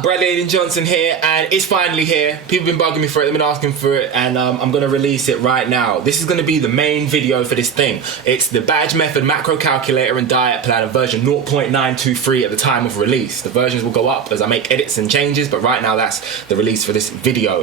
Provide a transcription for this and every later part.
up? Bradley Aiden Johnson here, and it's finally here. People have been bugging me for it, they've been asking for it, and I'm going to release it right now. This is going to be the main video for this thing. It's the BAJ method macro calculator and diet plan of version 0.923 at the time of release. The versions will go up as I make edits and changes, but right now that's the release for this video.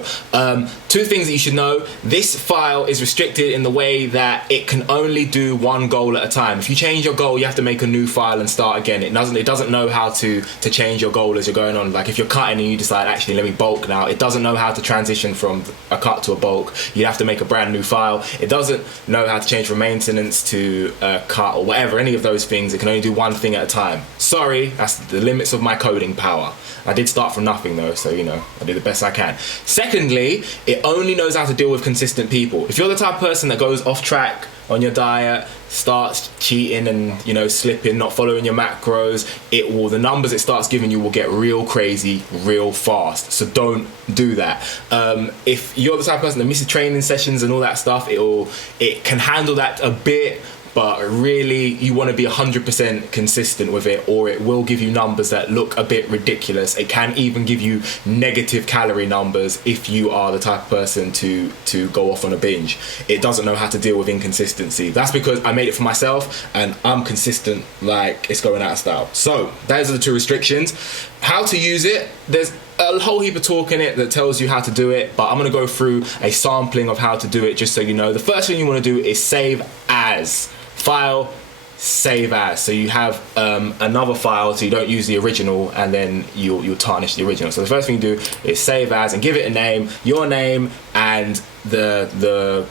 Two things that you should know. This file is restricted in the way that it can only do one goal at a time. If you change your goal, you have to make a new file and start again. It doesn't know how to change your goal as you're going on. Like if you're cutting and you decide, actually let me bulk now, it doesn't know how to transition from a cut to a bulk. You have to make a brand new file. It doesn't know how to change from maintenance to a cut or whatever, any of those things. It can only do one thing at a time. Sorry, that's the limits of my coding power. I did start from nothing though, so you know, I did the best I can. Secondly, it only knows how to deal with consistent people. If you're the type of person that goes off track on your diet, starts cheating and, you know, slipping, not following your macros, the numbers it starts giving you will get real crazy real fast. So don't do that. If you're the type of person that misses training sessions and all that stuff, it can handle that a bit, but really you want to be 100% consistent with it, or it will give you numbers that look a bit ridiculous. It can even give you negative calorie numbers if you are the type of person to go off on a binge. It doesn't know how to deal with inconsistency. That's because I made it for myself and I'm consistent like it's going out of style. So those are the two restrictions. How to use it, there's a whole heap of talk in it that tells you how to do it, but I'm going to go through a sampling of how to do it just so you know. The first thing you want to do is save as. File, save as, so you have another file, so you don't use the original and then you'll tarnish the original. So the first thing you do is save as and give it a name, your name and the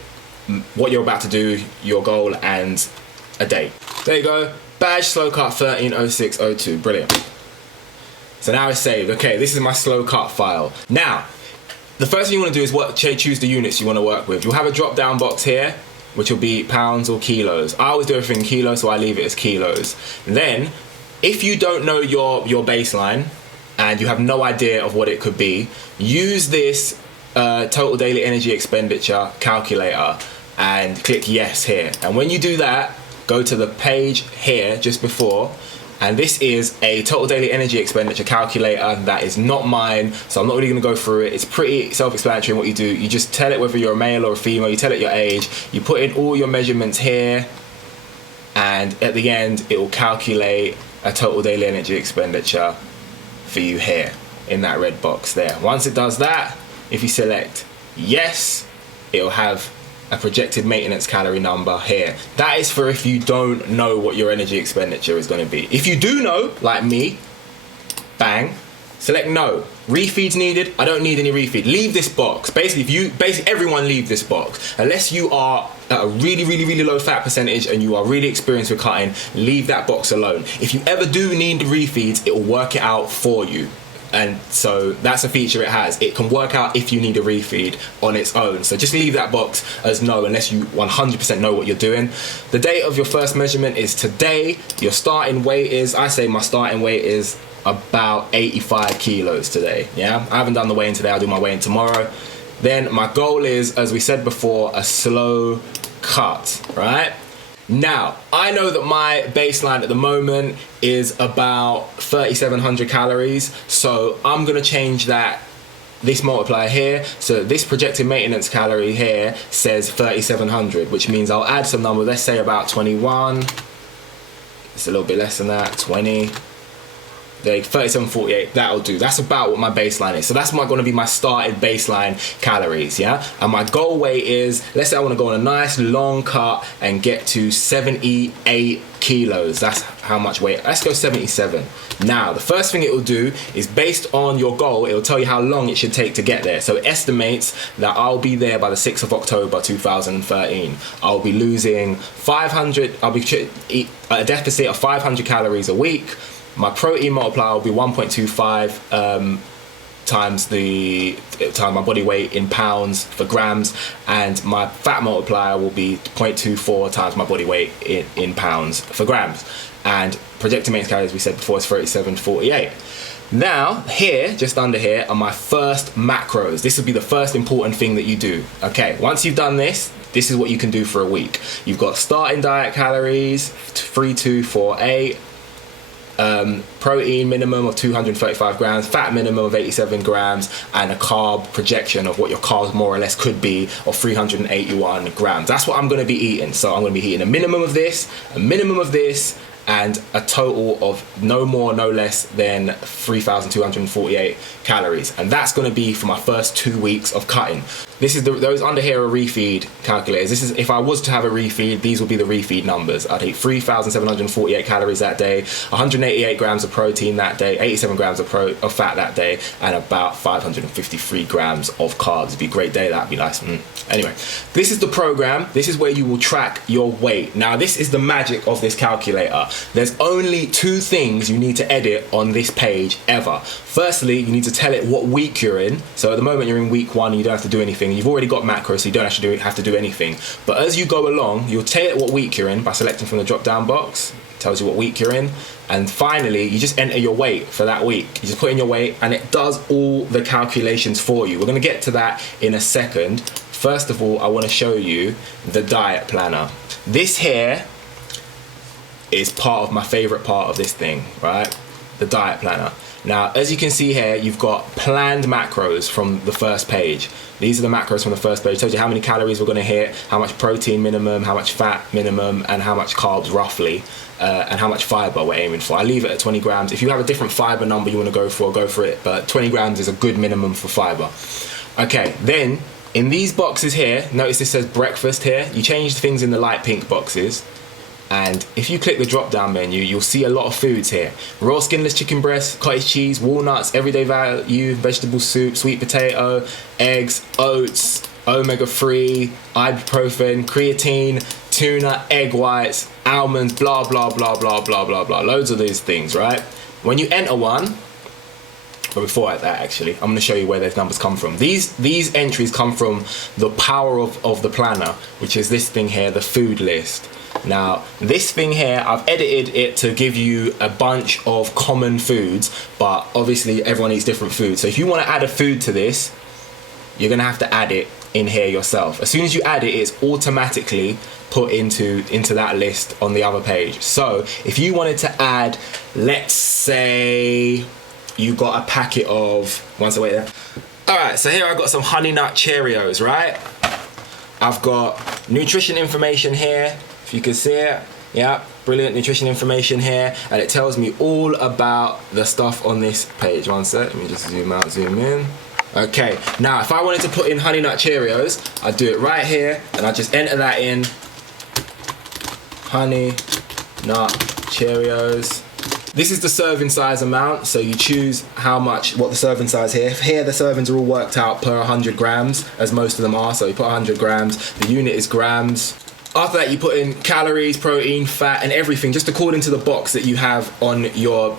what you're about to do, your goal and a date. There you go, BAJ slow cut 130602, brilliant. So now it's saved. Okay, this is my slow cut file. Now, the first thing you want to do is choose the units you want to work with. You'll have a drop down box here, which will be pounds or kilos. I always do everything in kilos, so I leave it as kilos. Then, if you don't know your baseline and you have no idea of what it could be, use this total daily energy expenditure calculator and click yes here. And when you do that, go to the page here just before, and this is a total daily energy expenditure calculator that is not mine, so I'm not really going to go through it. It's pretty self-explanatory in what you do. You just tell it whether you're a male or a female, you tell it your age, you put in all your measurements here, and at the end it will calculate a total daily energy expenditure for you here in that red box there. Once it does that, if you select yes, it will have a projected maintenance calorie number here. That is for if you don't know what your energy expenditure is going to be. If you do know, like me, bang, select no. Refeeds needed, I don't need any refeed. Leave this box. Basically everyone leave this box. Unless you are at a really low fat percentage and you are really experienced with cutting, leave that box alone. If you ever do need refeeds, it will work it out for you. And so that's a feature it has. It can work out if you need a refeed on its own. So just leave that box as no unless you 100% know what you're doing. The date of your first measurement is today. Your starting weight is, I say my starting weight is about 85 kilos today. Yeah, I haven't done the weigh-in today. I'll do my weigh-in tomorrow. Then my goal is, as we said before, a slow cut, right? Now, I know that my baseline at the moment is about 3,700 calories, so I'm gonna change this multiplier here. So this projected maintenance calorie here says 3,700, which means I'll add some numbers, let's say about 21. It's a little bit less than that, 20. 37.48, that'll do. That's about what my baseline is. So that's going to be my started baseline calories, yeah? And my goal weight is, let's say I want to go on a nice long cut and get to 78 kilos. That's how much weight. Let's go 77. Now, the first thing it will do is, based on your goal, it will tell you how long it should take to get there. So it estimates that I'll be there by the 6th of October 2013. I'll be losing 500, I'll be at a deficit of 500 calories a week. My protein multiplier will be 1.25 times my body weight in pounds for grams, and my fat multiplier will be 0.24 times my body weight in pounds for grams. And projected maintenance calories, we said before, is 37.48. Now, here, just under here, are my first macros. This will be the first important thing that you do. Okay, once you've done this, this is what you can do for a week. You've got starting diet calories, 3248. protein minimum of 235 grams, fat minimum of 87 grams, and a carb projection of what your carbs more or less could be of 381 grams. That's what I'm going to be eating. So I'm going to be eating a minimum of this, and a total of no more, no less than 3,248 calories. And that's going to be for my first 2 weeks of cutting. This is those under here are refeed calculators. This is, if I was to have a refeed, these will be the refeed numbers. I'd eat 3,748 calories that day, 188 grams of protein that day, 87 grams of fat that day, and about 553 grams of carbs. It'd be a great day, that'd be nice. Anyway, this is the program. This is where you will track your weight. Now, this is the magic of this calculator. There's only 2 things you need to edit on this page ever. Firstly, you need to tell it what week you're in. So at the moment you're in week 1 and you don't have to do anything. You've already got macros, so you don't actually have to do anything. But as you go along, you'll tell it what week you're in by selecting from the drop down box. It tells you what week you're in. And finally, you just enter your weight for that week. You just put in your weight and it does all the calculations for you. We're gonna get to that in a second. First of all, I wanna show you the diet planner. This here is part of my favorite part of this thing, right? The diet planner. Now, as you can see here, you've got planned macros from the first page. These are the macros from the first page. It tells you how many calories we're gonna hit, how much protein minimum, how much fat minimum, and how much carbs roughly, and how much fiber we're aiming for. I leave it at 20 grams. If you have a different fiber number you wanna go for it, but 20 grams is a good minimum for fiber. Okay, then in these boxes here, notice this says breakfast here. You change things in the light pink boxes. And if you click the drop down menu, you'll see a lot of foods here. Raw skinless chicken breast, cottage cheese, walnuts, everyday value, vegetable soup, sweet potato, eggs, oats, omega-3, ibuprofen, creatine, tuna, egg whites, almonds, blah, blah, blah, blah, blah, blah, blah. Loads of these things, right? When you enter one, but before that, actually, I'm going to show you where those numbers come from. These entries come from the power of the planner, which is this thing here, the food list. Now, this thing here, I've edited it to give you a bunch of common foods, but obviously everyone eats different foods. So if you want to add a food to this, you're going to have to add it in here yourself. As soon as you add it, it's automatically put into that list on the other page. So if you wanted to add, let's say you got a packet of, once I wait there. All right, so here I've got some Honey Nut Cheerios, right? I've got nutrition information here. If you can see it, yeah, brilliant nutrition information here, and it tells me all about the stuff on this page. One sec, let me just zoom out, zoom in. Okay, now if I wanted to put in Honey Nut Cheerios, I'd do it right here, and I'd just enter that in. Honey Nut Cheerios. This is the serving size amount, so you choose what the serving size here. Here the servings are all worked out per 100 grams, as most of them are, so you put 100 grams. The unit is grams. After that, you put in calories, protein, fat, and everything, just according to the box that you have on your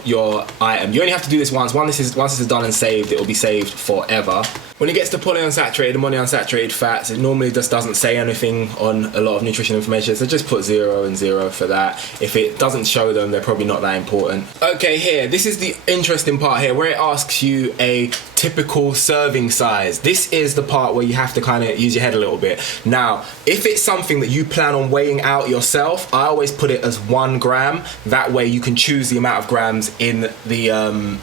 item. You only have to do this once. Once this is done and saved, it will be saved forever. When it gets to polyunsaturated and monounsaturated fats, it normally just doesn't say anything on a lot of nutrition information, so just put 0 and 0 for that. If it doesn't show them, they're probably not that important. Okay, here, this is the interesting part here, where it asks you a typical serving size. This is the part where you have to kind of use your head a little bit. Now, if it's something that you plan on weighing out yourself, I always put it as 1 gram. That way you can choose the amount of grams in the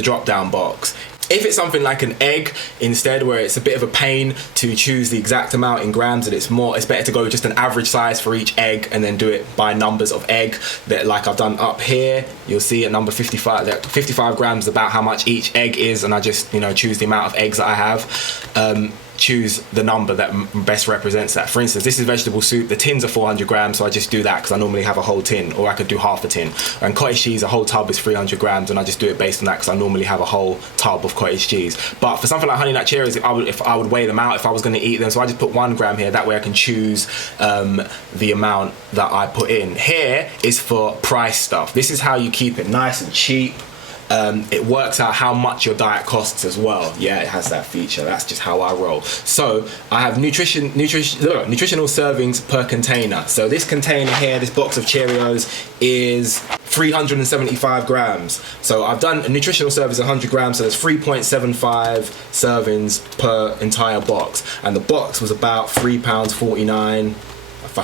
drop down box. If it's something like an egg instead, where it's a bit of a pain to choose the exact amount in grams, and it's better to go with just an average size for each egg and then do it by numbers of egg, that like I've done up here. You'll see at number 55 that 55 grams is about how much each egg is, and I just choose the amount of eggs that I have. Choose the number that best represents that. For instance, this is vegetable soup. The tins are 400 grams, so I just do that because I normally have a whole tin, or I could do half a tin. And cottage cheese, a whole tub is 300 grams, and I just do it based on that because I normally have a whole tub of cottage cheese. But for something like Honey Nut Cheerios, if I would weigh them out if I was going to eat them, so I just put 1 gram here. That way I can choose the amount that I put in. Here is for price stuff. This is how you keep it nice and cheap. It works out how much your diet costs as well. Yeah, it has that feature. That's just how I roll. So I have nutritional servings per container. So this container here, this box of Cheerios, is 375 grams. So I've done a nutritional serving 100 grams, so there's 3.75 servings per entire box. And the box was about £3.49,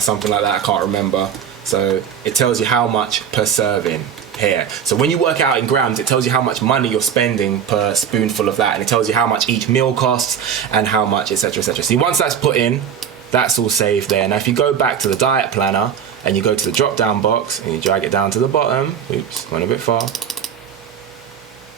something like that, I can't remember. So it tells you how much per serving. here. So when you work out in grams, it tells you how much money you're spending per spoonful of that, and it tells you how much each meal costs and how much, etc., etc. See, once that's put in, that's all saved there. Now if you go back to the diet planner and you go to the drop down box and you drag it down to the bottom, oops, went a bit far,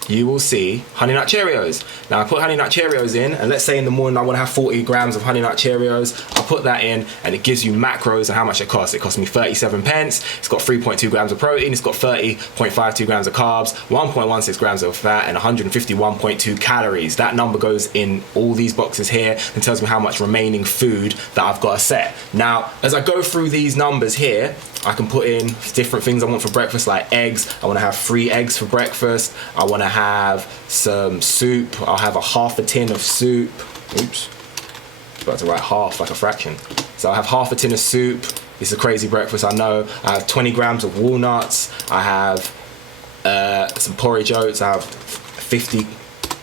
you will see Honey Nut Cheerios. Now I put Honey Nut Cheerios in, and let's say in the morning I want to have 40 grams of Honey Nut Cheerios. I put that in and it gives you macros and how much it costs. It cost me 37 pence. It's got 3.2 grams of protein, it's got 30.52 grams of carbs, 1.16 grams of fat, and 151.2 calories. That number goes in all these boxes here and tells me how much remaining food that I've got to set. Now as I go through these numbers here, I can put in different things I want for breakfast, like eggs. I want to have 3 eggs for breakfast. I want to have some soup. I'll have a half a tin of soup. Oops, about to write half like a fraction. So I'll have half a tin of soup. It's a crazy breakfast, I know. I have 20 grams of walnuts. I have some porridge oats. I have 50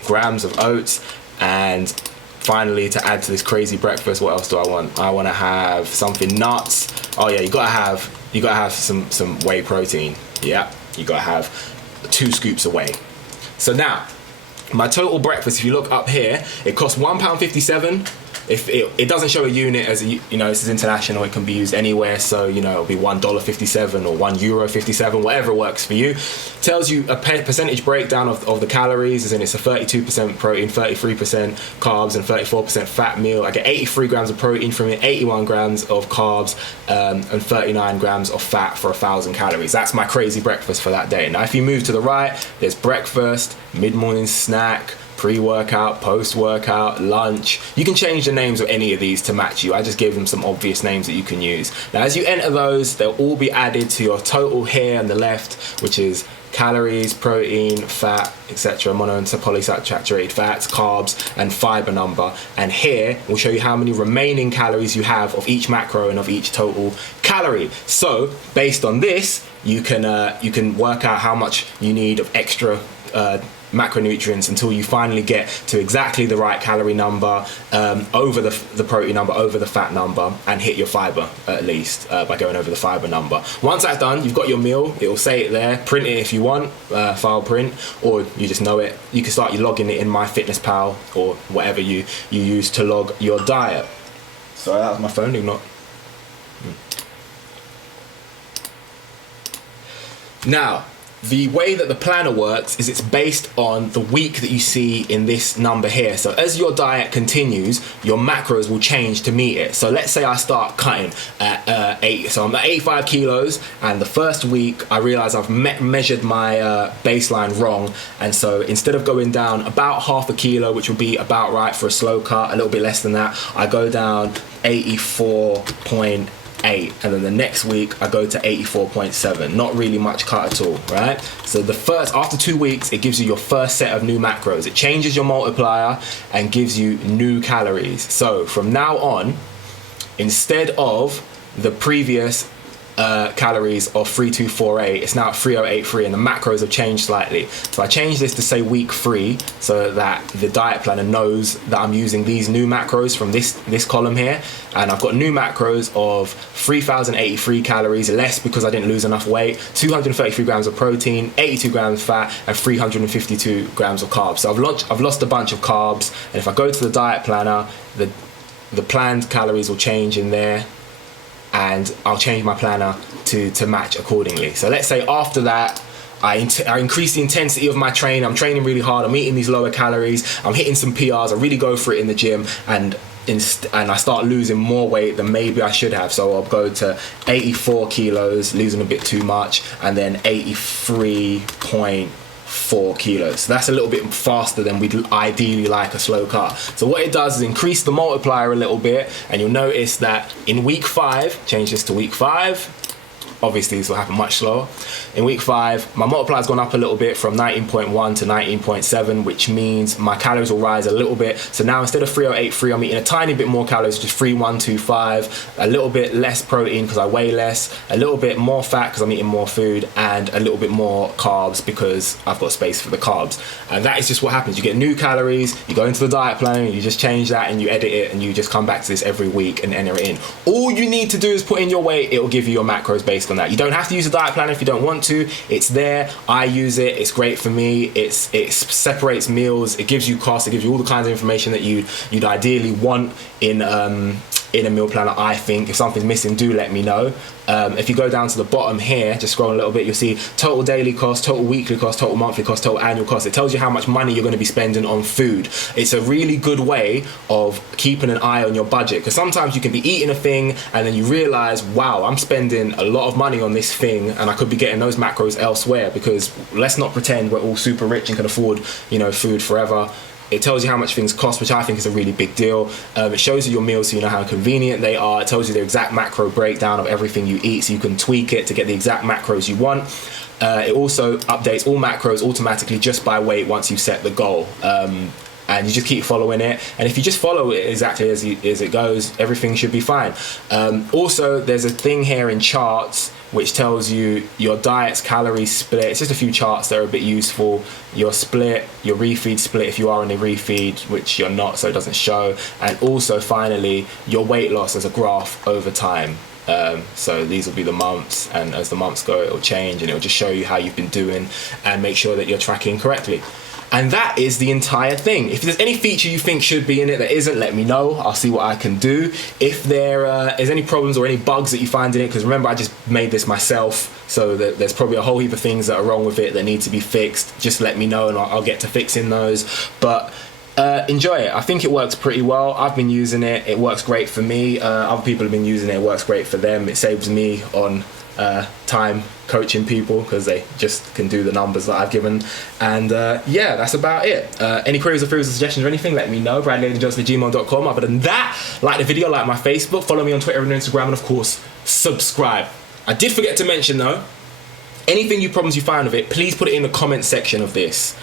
grams of oats. And finally, to add to this crazy breakfast, what else do I want? I want to have something nuts. Oh yeah, you gotta have some whey protein. Yeah, you gotta have 2 scoops of whey. So now, my total breakfast, if you look up here, it costs £1.57. If it doesn't show a unit, as you know, this is international, it can be used anywhere, so you know it'll be $1.57 or €1.57, whatever works for you. Tells you a percentage breakdown of the calories, as in it's a 32% protein, 33% carbs, and 34% fat meal. I get 83 grams of protein from it, 81 grams of carbs, and 39 grams of fat for 1,000 calories. That's my crazy breakfast for that day. Now if you move to the right, there's breakfast, mid-morning snack, pre-workout, post-workout, lunch. You can change the names of any of these to match you. I just gave them some obvious names that you can use. Now as you enter those, they'll all be added to your total here on the left, which is calories, protein, fat, etc., mono and polyunsaturated fats, carbs, and fiber number. And here we'll show you how many remaining calories you have of each macro and of each total calorie. So based on this, you can work out how much you need of extra macronutrients until you finally get to exactly the right calorie number, over the protein number, over the fat number, and hit your fiber at least by going over the fiber number. Once that's done, you've got your meal. It will say it there. Print it if you want, file print, or you just know it. You can start logging it in MyFitnessPal or whatever you use to log your diet. Sorry, that was my phone. Not. Now, the way that the planner works is it's based on the week that you see in this number here. So as your diet continues, your macros will change to meet it. So let's say I start cutting at 8, so I'm at 85 kilos, and the first week I realize I've measured my baseline wrong, and so instead of going down about half a kilo, which would be about right for a slow cut, a little bit less than that, I go down 84.8, and then the next week I go to 84.7. Not really much cut at all, right? So after 2 weeks, it gives you your first set of new macros. It changes your multiplier and gives you new calories. So from now on, instead of the previous calories of 3248, it's now at 3083, and the macros have changed slightly. So I changed this to say week 3 so that the diet planner knows that I'm using these new macros from this column here, and I've got new macros of 3083 calories less because I didn't lose enough weight, 233 grams of protein, 82 grams fat, and 352 grams of carbs. So I've lost a bunch of carbs, and if I go to the diet planner, the planned calories will change in there, and I'll change my planner to match accordingly. So let's say after that, I increase the intensity of my training. I'm training really hard. I'm eating these lower calories. I'm hitting some PRs. I really go for it in the gym, and I start losing more weight than maybe I should have. So I'll go to 84 kilos, losing a bit too much, and then 83.4 kilos. So that's a little bit faster than we'd ideally like a slow cut. So what it does is increase the multiplier a little bit, and you'll notice that in week 5, change this to week 5, obviously this will happen much slower. In week 5, my multiplier's gone up a little bit from 19.1 to 19.7, which means my calories will rise a little bit. So now instead of 3083, I'm eating a tiny bit more calories, just 3125, a little bit less protein because I weigh less, a little bit more fat because I'm eating more food, and a little bit more carbs because I've got space for the carbs. And that is just what happens. You get new calories, you go into the diet plan, you just change that and you edit it, and you just come back to this every week and enter it in. All you need to do is put in your weight. It will give you your macros based based on that. You don't have to use a diet plan if you don't want to. It's there. I use it. It's great for me. It separates meals. It gives you costs. It gives you all the kinds of information that you'd ideally want in a meal planner. I think if something's missing, do let me know. If you go down to the bottom here, just scroll a little bit, you'll see total daily cost, total weekly cost, total monthly cost, total annual cost. It tells you how much money you're going to be spending on food. It's a really good way of keeping an eye on your budget, because sometimes you can be eating a thing and then you realize, wow, I'm spending a lot of money on this thing and I could be getting those macros elsewhere, because let's not pretend we're all super rich and can afford, food forever. It tells you how much things cost, which I think is a really big deal. It shows you your meals so you know how convenient they are. It tells you the exact macro breakdown of everything you eat so you can tweak it to get the exact macros you want. It also updates all macros automatically just by weight once you set the goal. And you just keep following it, and if you just follow it exactly as it goes, everything should be fine. Also, there's a thing here in charts which tells you your diet's calorie split. It's just a few charts that are a bit useful. Your split, your refeed split if you are in a refeed, which you're not, so it doesn't show. And also, finally, your weight loss as a graph over time. So these will be the months, and as the months go, it'll change and it'll just show you how you've been doing and make sure that you're tracking correctly. And that is the entire thing. If there's any feature you think should be in it that isn't, let me know. I'll see what I can do. If there is any problems or any bugs that you find in it, because remember, I just made this myself, so there's probably a whole heap of things that are wrong with it that need to be fixed. Just let me know and I'll get to fixing those. But enjoy it. I think it works pretty well. I've been using it. It works great for me. Other people have been using it. It works great for them. It saves me on time coaching people because they just can do the numbers that I've given. And yeah, that's about it. Any queries or theories or suggestions or anything, let me know. bradleyjohnson@gmail.com. Other than that, like the video, like my Facebook, follow me on Twitter and Instagram, and of course subscribe. I did forget to mention though, anything you problems you find with it, please put it in the comment section of this.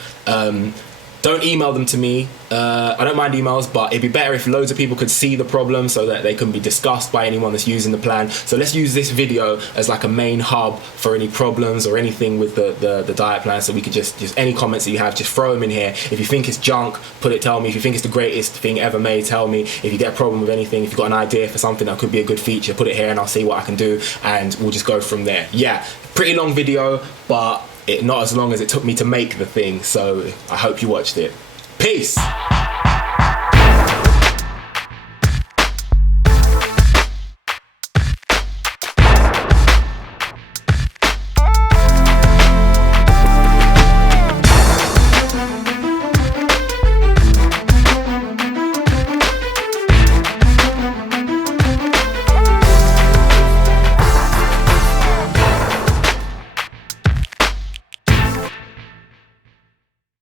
Don't email them to me. I don't mind emails, but it'd be better if loads of people could see the problem so that they can be discussed by anyone that's using the plan. So let's use this video as like a main hub for any problems or anything with the diet plan. So we could just any comments that you have, just throw them in here. If you think it's junk, tell me. If you think it's the greatest thing ever made, tell me. If you get a problem with anything, if you've got an idea for something that could be a good feature, put it here and I'll see what I can do, and we'll just go from there. Yeah, pretty long video, but not as long as it took me to make the thing, so I hope you watched it. Peace!